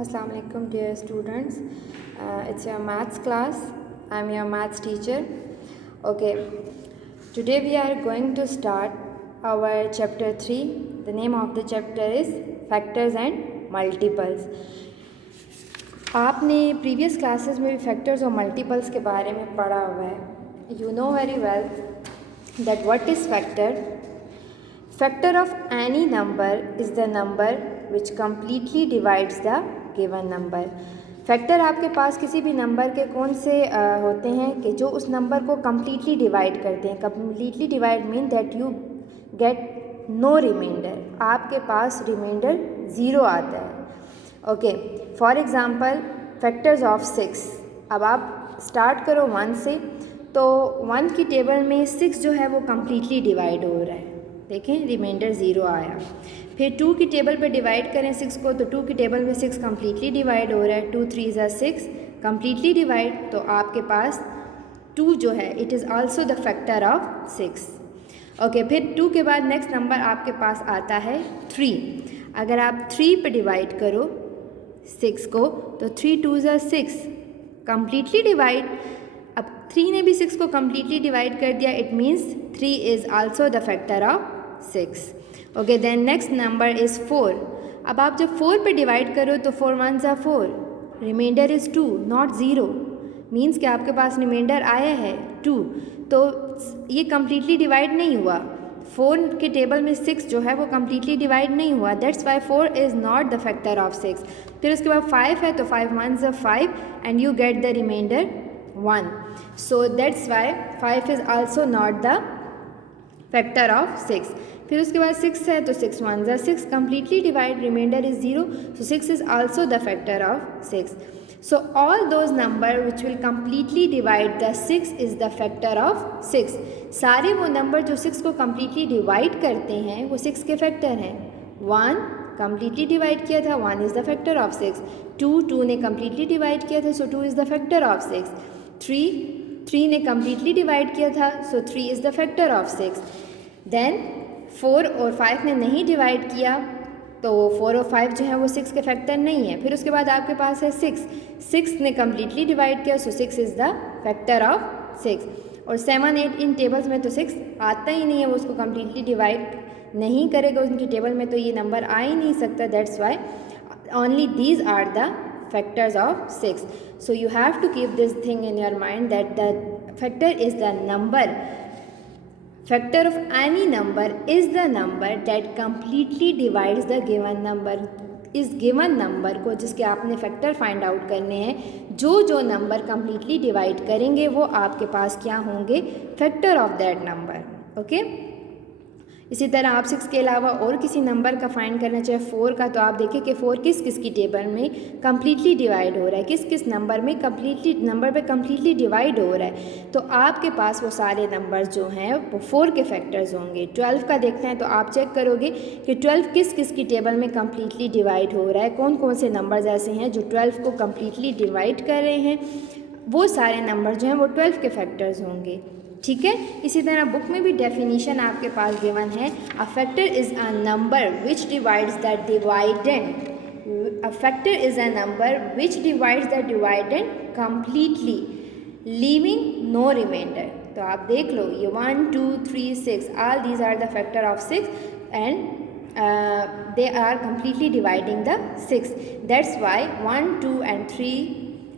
Assalamu alaikum dear students. It's your maths class. I'm your maths teacher. Okay, today we are going to start our chapter 3. The name of the chapter is factors and multiples. आपने previous classes में भी factors और multiples के बारे में पढ़ा हुआ है. You know very well that what is factor. Factor of any number is the number which completely divides the given number. Factor आपके पास किसी भी नंबर के कौन से होते हैं कि जो उस नंबर को कम्प्लीटली डिवाइड करते हैं. Completely divide mean that you get no reminder. आपके पास रिमाइंडर ज़ीरो आता है. Okay, for example factors of 6. अब आप स्टार्ट करो 1 से, तो 1 की टेबल में 6 जो है वो कम्प्लीटली डिवाइड हो रहा है. देखें, रिमाइंडर ज़ीरो आया. फिर 2 की टेबल पे डिवाइड करें 6 को, तो 2 की टेबल में 6 कम्प्लीटली डिवाइड हो रहा है. 2 3 ज़ा 6 कम्प्लीटली डिवाइड. तो आपके पास 2 जो है it is also the factor of 6. Okay, फिर 2 के बाद नेक्स्ट नंबर आपके पास आता है 3. अगर आप 3 पे डिवाइड करो 6 को, तो 3 2 ज़ा 6 कम्प्लीटली डिवाइड. अब 3 ने भी 6 को कम्प्लीटली डिवाइड कर दिया. It means 3 is also the factor of 6. Okay, then next number is 4. अब आप जब 4 पे डिवाइड करो तो 4 1 ज़ा 4, reminder is 2 not zero. Means कि आपके पास रिमाइंडर आया है 2, तो ये कम्प्लीटली डिवाइड नहीं हुआ. 4 के टेबल में 6 जो है वो कम्प्लीटली डिवाइड नहीं हुआ. That's why 4 is not the factor of 6. फिर उसके बाद 5 है, तो 5 1 ज़ा 5 and you get the reminder 1. So that's why 5 is also not the factor of 6. फिर उसके बाद 6 है, तो 6 1 ज़ा 6 completely divide, reminder is 0. So 6 is also the factor of 6. So all those number which will completely divide the 6 is the factor of 6. सारे वो number जो 6 को completely divide करते हैं वो 6 के फैक्टर हैं. 1 completely divide किया था, 1 is the factor of 6. 2 ने completely divide किया था, so 2 is the factor of 6. 3 ने completely divide किया था, so 3 is the factor of 6. Then 4 और 5 ने नहीं divide किया, तो 4 और 5 जो है वो 6 के फैक्टर नहीं है. फिर उसके बाद आपके पास है 6 ने कम्प्लीटली डिवाइड किया, सो 6 इज़ द फैक्टर ऑफ 6. और 7 8 इन टेबल्स में तो 6 आता ही नहीं है, वो उसको कम्प्लीटली डिवाइड नहीं करेगा उनकी टेबल में, तो ये नंबर आ ही नहीं सकता. That's why only these are the factors of 6. So you have to keep this thing in your mind that the factor is the number. Factor of any number is the number that completely divides the given number. इस given number को जिसके आपने factor find out करने हैं, जो number completely divide करेंगे वो आपके पास क्या होंगे, factor of that number. Okay, इसी तरह आप 6 के अलावा और किसी नंबर का फाइंड करना चाहे 4 का, तो आप देखिए कि 4 किस किस की टेबल में कम्प्लीटली डिवाइड हो रहा है, किस किस नंबर में कम्प्लीटली डिवाइड हो रहा है. तो आपके पास वो सारे नंबर जो हैं वो 4 के फैक्टर्स होंगे. 12 का देखते हैं, तो आप चेक करोगे कि 12 किस किस की टेबल में कम्प्लीटली डिवाइड हो रहा है. कौन कौन से नंबर्स ऐसे हैं जो 12 को कम्प्लीटली डिवाइड कर रहे हैं, वो सारे नंबर जो हैं वो 12 के फैक्टर्स होंगे. ठीक है. इसी तरह बुक में भी डेफिनेशन आपके पास गिवन है. A factor is a number which divides the dividend. A factor is a number which divides the dividend completely leaving no reminder. तो आप देख लो, ये 1 2 3 6 all these are the factor of 6 and they are completely dividing the 6. That's why 1 2 and 3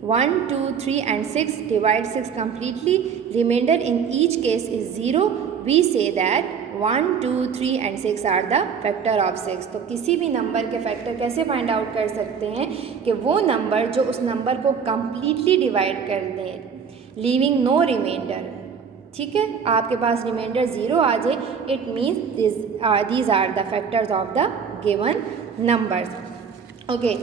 1 2 3 and 6 divide 6 completely. Remainder in each case is 0. We say that 1 2 3 and 6 are the factor of 6. तो किसी भी number के factor कैसे find out कर सकते हैं कि वो नंबर जो उस नंबर को कम्प्लीटली डिवाइड कर दें, लीविंग नो रिमाइंडर. ठीक है, आपके पास रिमाइंडर 0 आ जाए, it means these are the factors of the given numbers. Okay,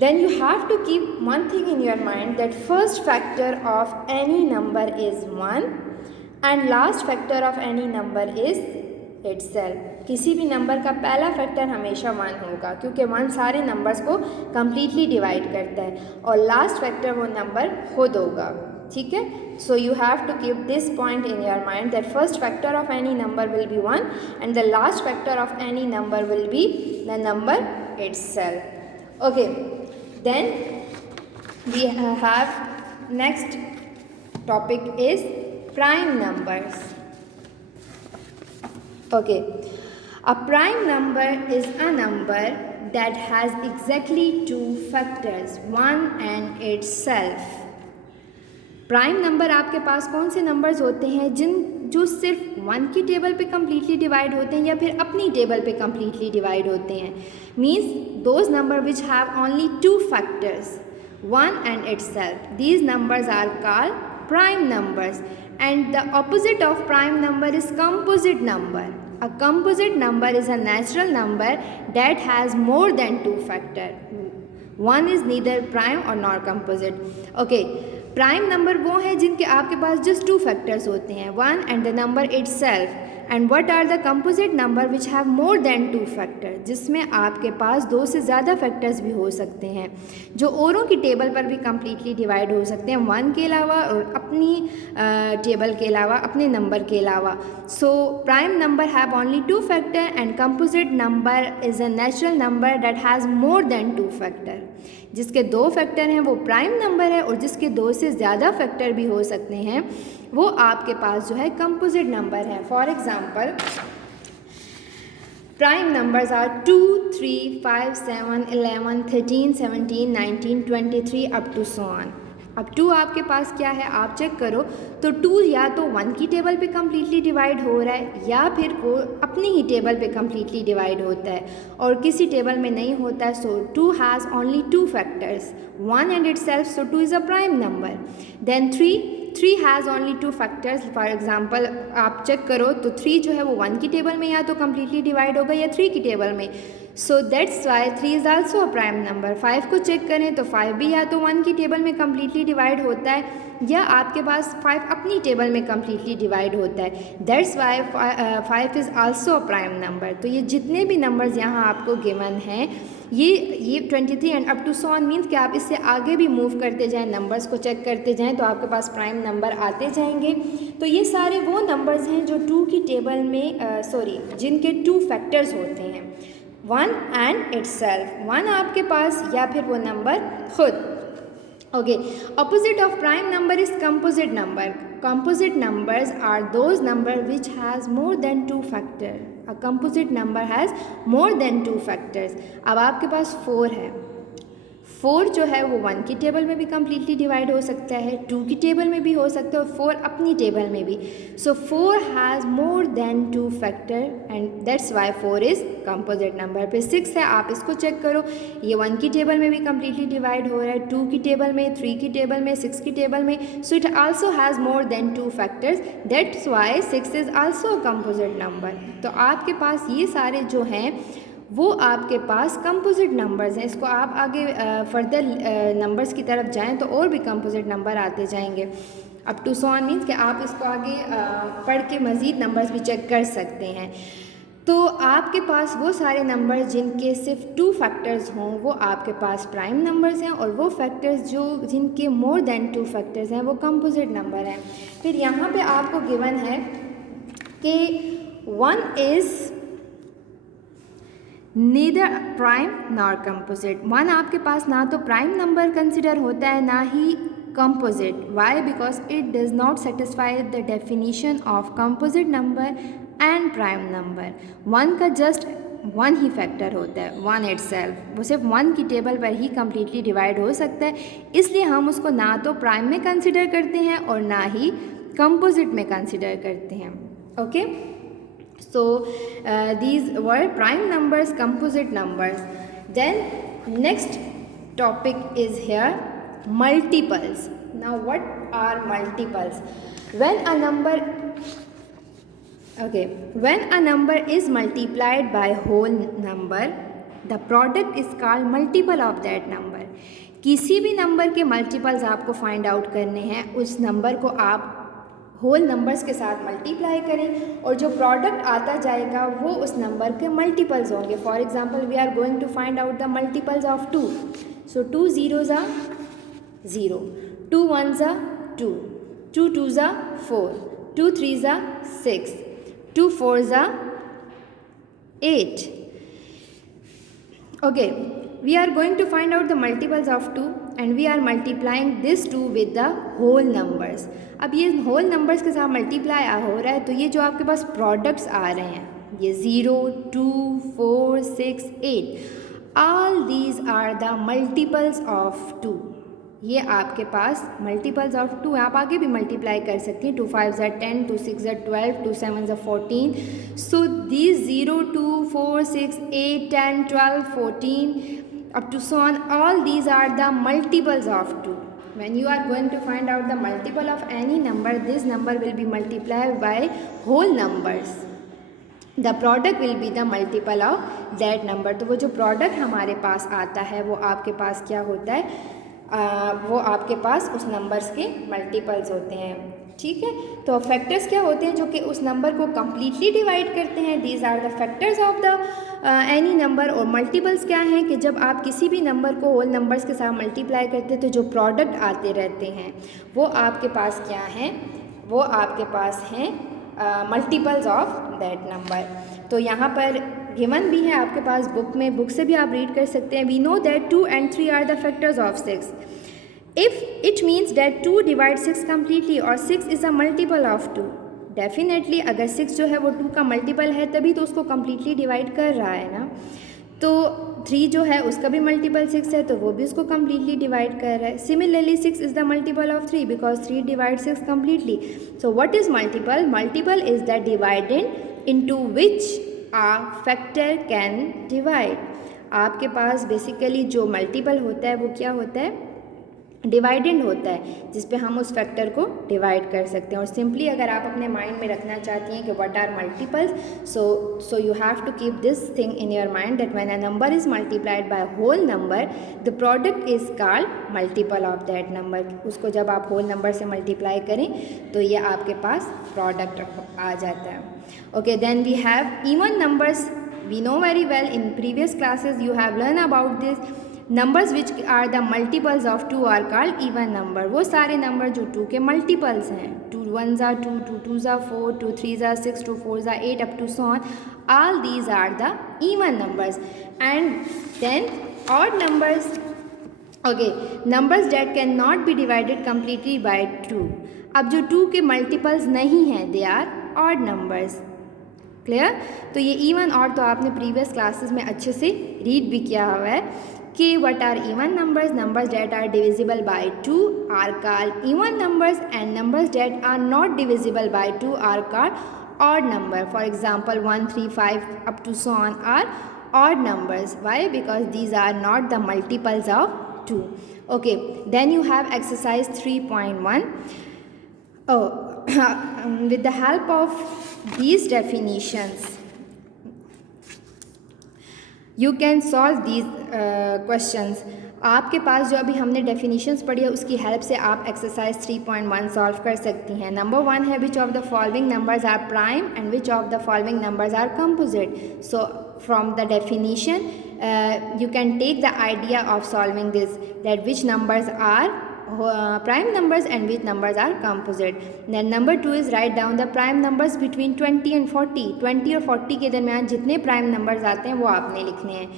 then you have to keep one thing in your mind, that first factor of any number is 1 and last factor of any number is itself. किसी भी number का पहला factor हमेशा 1 होगा, क्योंकि 1 सारे numbers को completely divide करता है, और लास्ट फैक्टर वो नंबर खुद होगा. ठीक है. So you have to keep this point in your mind that first factor of any number will be 1 and the last factor of any number will be the number itself. Okay, Then we have next topic is prime numbers. Okay, a prime number is a number that has exactly two factors, one and itself. Prime number आपके पास कौन से numbers होते हैं जो सिर्फ one की table पे completely divide होते हैं या फिर अपनी टेबल पे कम्प्लीटली डिवाइड होते हैं. Means those number which have only two factors, one and itself. These numbers are called prime numbers, and the opposite of prime number is composite number. A composite number is a natural number that has more than two factors. One is neither prime or nor composite. Okay, prime number वो है जिनके आपके पास just two factors होते हैं, one and the number itself. And what are the composite number which have more than two factors, जिसमें आपके पास दो से ज़्यादा फैक्टर्स भी हो सकते हैं, जो औरों की टेबल पर भी कम्प्लीटली डिवाइड हो सकते हैं, वन के अलावा और अपनी टेबल के अलावा, अपने नंबर के अलावा. So prime number have only two factor and composite number is a natural number that has more than two factor. जिसके दो फैक्टर हैं वो प्राइम नंबर है, और जिसके दो से ज़्यादा फैक्टर भी हो सकते हैं वो आपके पास जो है कंपोजिट नंबर है. For example, prime numbers are 2, 3, 5, 7, 11, 13, 17, 19, 23 up to so on. अब 2 आपके पास क्या है आप चेक करो, तो 2 या तो 1 की टेबल पे कम्प्लीटली डिवाइड हो रहा है या फिर वो अपनी ही टेबल पे कम्प्लीटली डिवाइड होता है, और किसी टेबल में नहीं होता है. So 2 has only two factors, 1 and itself, so 2 is a prime number. Then 3 has only two factors. For example आप चेक करो तो 3 जो है वो 1 की टेबल में या तो कम्प्लीटली डिवाइड होगा या 3 की टेबल में. सो that's Y 3 is also a prime number. 5 को चेक करें तो 5 भी या तो 1 की टेबल में कम्प्लीटली डिवाइड होता है या आपके पास 5 अपनी टेबल में कम्प्लीटली डिवाइड होता है. That's why 5 is also a prime number. तो ये जितने भी नंबर्स यहाँ आपको गिवन हैं, ये 23 and up to so on means कि आप इससे आगे भी मूव करते जाएं, नंबर्स को चेक करते जाएं तो आपके पास प्राइम नंबर आते जाएंगे. तो ये सारे वो नंबर्स हैं जो 2 की टेबल में जिनके 2 फैक्टर्स होते हैं, 1 एंड इटसेल्फ. 1 आपके पास या फिर वो नंबर खुद. Okay, opposite of prime number is composite number. Composite numbers are those number which has more than two factor. A composite number has more than two factors. अब आपके पास 4 है. 4 जो है वो 1 की टेबल में भी कम्प्लीटली डिवाइड हो सकता है, 2 की टेबल में भी हो सकता है और 4 अपनी टेबल में भी. सो 4 has more than 2 factor and that's why 4 is composite number. पे 6 है, आप इसको चेक करो, ये 1 की टेबल में भी कम्प्लीटली डिवाइड हो रहा है, 2 की टेबल में, 3 की टेबल में, 6 की टेबल में. So it also has more than 2 factors, that's why 6 is also composite number. तो आपके पास ये सारे जो हैं वो आपके पास कंपोजिट नंबर्स हैं. इसको आप आगे फर्दर नंबर्स की तरफ जाएं तो और भी कंपोजिट नंबर आते जाएंगे. Up to so on means कि आप इसको आगे पढ़ के मज़ीद नंबर्स भी चेक कर सकते हैं. तो आपके पास वो सारे नंबर जिनके सिर्फ 2 फैक्टर्स हों वो आपके पास प्राइम नंबर्स हैं, और वो फैक्टर्स जिनके मोर देन 2 फैक्टर्स हैं वो कंपोजिट नंबर हैं. फिर यहाँ पे आपको गिवन है कि 1 is neither prime nor composite. 1 आपके पास ना तो प्राइम नंबर कंसिडर होता है ना ही composite. Why? Because it does not satisfy the definition of composite number and prime number. 1 का जस्ट 1 ही फैक्टर होता है, 1 इटसेल्फ. वो सिर्फ 1 की टेबल पर ही कम्प्लीटली डिवाइड हो सकता है, इसलिए हम उसको ना तो प्राइम में कंसिडर करते हैं और ना ही कंपोजिट में कंसिडर करते हैं. Okay, so these were prime numbers, composite numbers. Then next topic is here multiples. Now what are multiples? When a number is multiplied by whole number, the product is called multiple of that number. किसी भी number के multiples आपको find out करने हैं, उस number को आप whole numbers के साथ मल्टीप्लाई करें और जो प्रोडक्ट आता जाएगा वो उस नंबर के मल्टीपल्स होंगे. For example we are going to find out the multiples of 2. So 2 zeros are 0, 2 1s are 2, 2 2s are 4, 2 3s are 6, 2 4s are 8. Okay, we are going to find out the multiples of 2 and we are multiplying this 2 with the whole numbers. अब ये whole numbers के साथ multiply हो रहा है, तो ये जो आपके पास products आ रहे हैं, ये 0, 2, 4, 6, 8, all these are the multiples of 2. ये आपके पास मल्टीपल्स ऑफ 2, आप आगे भी मल्टीप्लाई कर सकती हैं. 2 5 ज़ा 10, 2 6 ज़ा 12, 2 7 ज़ा 14. So these 0, 2, 4, 6, 8, 10, 12, 14 up to so on, all these are the multiples of 2. When you are going to find out the multiple of any number, this number will be multiplied by whole numbers. The product will be the multiple of that number. तो वो जो product हमारे पास आता है वो आपके पास क्या होता है, वो आपके पास उस नंबर्स के मल्टीपल्स होते हैं. ठीक है, तो फैक्टर्स क्या होते हैं जो कि उस नंबर को कम्प्लीटली डिवाइड करते हैं. These are the factors of the any number. और मल्टीपल्स क्या हैं कि जब आप किसी भी नंबर को होल नंबर्स के साथ मल्टीप्लाई करते हैं तो जो प्रोडक्ट आते रहते हैं वो आपके पास क्या हैं, वो आपके पास हैं मल्टीपल्स ऑफ दैट नंबर. तो यहाँ पर गिवन भी है आपके पास बुक में, बुक से भी आप रीड कर सकते हैं. We know that 2 and 3 are the factors of 6. If it means that 2 divide 6 completely और 6 is a multiple of 2. Definitely अगर 6 जो है वो 2 का मल्टीपल है तभी तो उसको कम्प्लीटली डिवाइड कर रहा है ना. तो 3 जो है उसका भी मल्टीपल 6 है तो वो भी उसको कम्प्लीटली डिवाइड कर रहा है. Similarly 6 is the multiple of 3 because 3 divide 6 completely. So what is multiple? Multiple is the dividend into which a factor can divide. आपके पास बेसिकली जो मल्टीपल होता है वो क्या होता है, डिवाइडेंड होता है, जिस पे हम उस फैक्टर को डिवाइड कर सकते हैं. और सिंपली अगर आप अपने माइंड में रखना चाहती हैं कि what are multiples, so you have to keep this thing in your mind that when a number is multiplied by whole number the product is called multiple of that number. उसको जब आप whole number से multiply करें तो ये आपके पास product आ जाता है. Okay, then we have even numbers. We know very well in previous classes you have learned about this. Numbers which are the multiples of 2 are called even number. वो सारे number जो 2 के मल्टीपल्स हैं, 2 1s are 2, 2 2s are 4, 2 3s are 6, 2 4s are 8 up to so on. All these are the even numbers. And then odd numbers. Okay, numbers that cannot be divided completely by 2. अब जो 2 के multiples नहीं हैं they are odd numbers. Clear? तो ये even odd तो आपने previous classes में अच्छे से रीड भी किया हुआ है कि what are even numbers. Numbers that are divisible by 2 are called even numbers and numbers that are not divisible by 2 are called odd number. For example 1 3 5 up to so on are odd numbers. Why? Because these are not the multiples of 2. Okay, then you have exercise 3.1. with the help of these definitions you can solve these questions. आपके पास जो अभी हमने definitions पढ़ी है उसकी help से आप एक्सरसाइज 3.1 सॉल्व कर सकती हैं. नंबर 1 है which of the following numbers are prime and which of the following numbers are composite. So from the definition you can take the idea of solving this, that which numbers are prime numbers and which numbers are composite. Then number 2 is write down the prime numbers between 20 and 40. 20 और 40 के दरमियान जितने prime numbers आते हैं वो आपने लिखने हैं.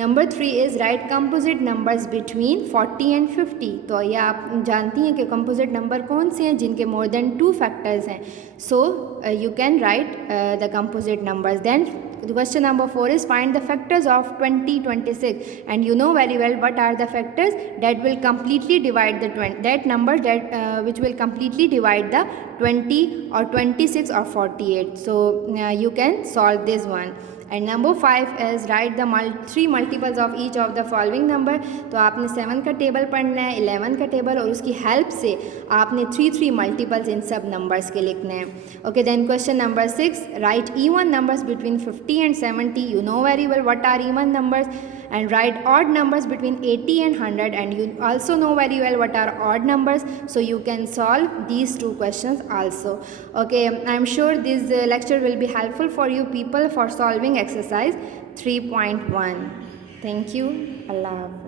Number 3 is write composite numbers between 40 and 50. तो ये आप जानती हैं कि composite number कौन से हैं जिनके more than 2 factors हैं. So you can write the composite numbers. Then the question number 4 is find the factors of 20, 26, and you know very well what are the factors that will completely divide the that number that which will completely divide the 20 or 26 or 48. So you can solve this one. And number 5 is right the 3 multiples of each of the following number. तो आपने 7 का table पढ़ना है, 11 का table, और उसकी help से आपने 3 मल्टीपल्स इन सब नंबर्स के लिखने हैं. Okay, then question number 6 write even numbers between 50 and 70. You know very well what are even numbers. And write odd numbers between 80 and 100, and you also know very well what are odd numbers, so you can solve these 2 questions also. Okay, I am sure this lecture will be helpful for you people for solving exercise 3.1. Thank you. Allah Hafiz.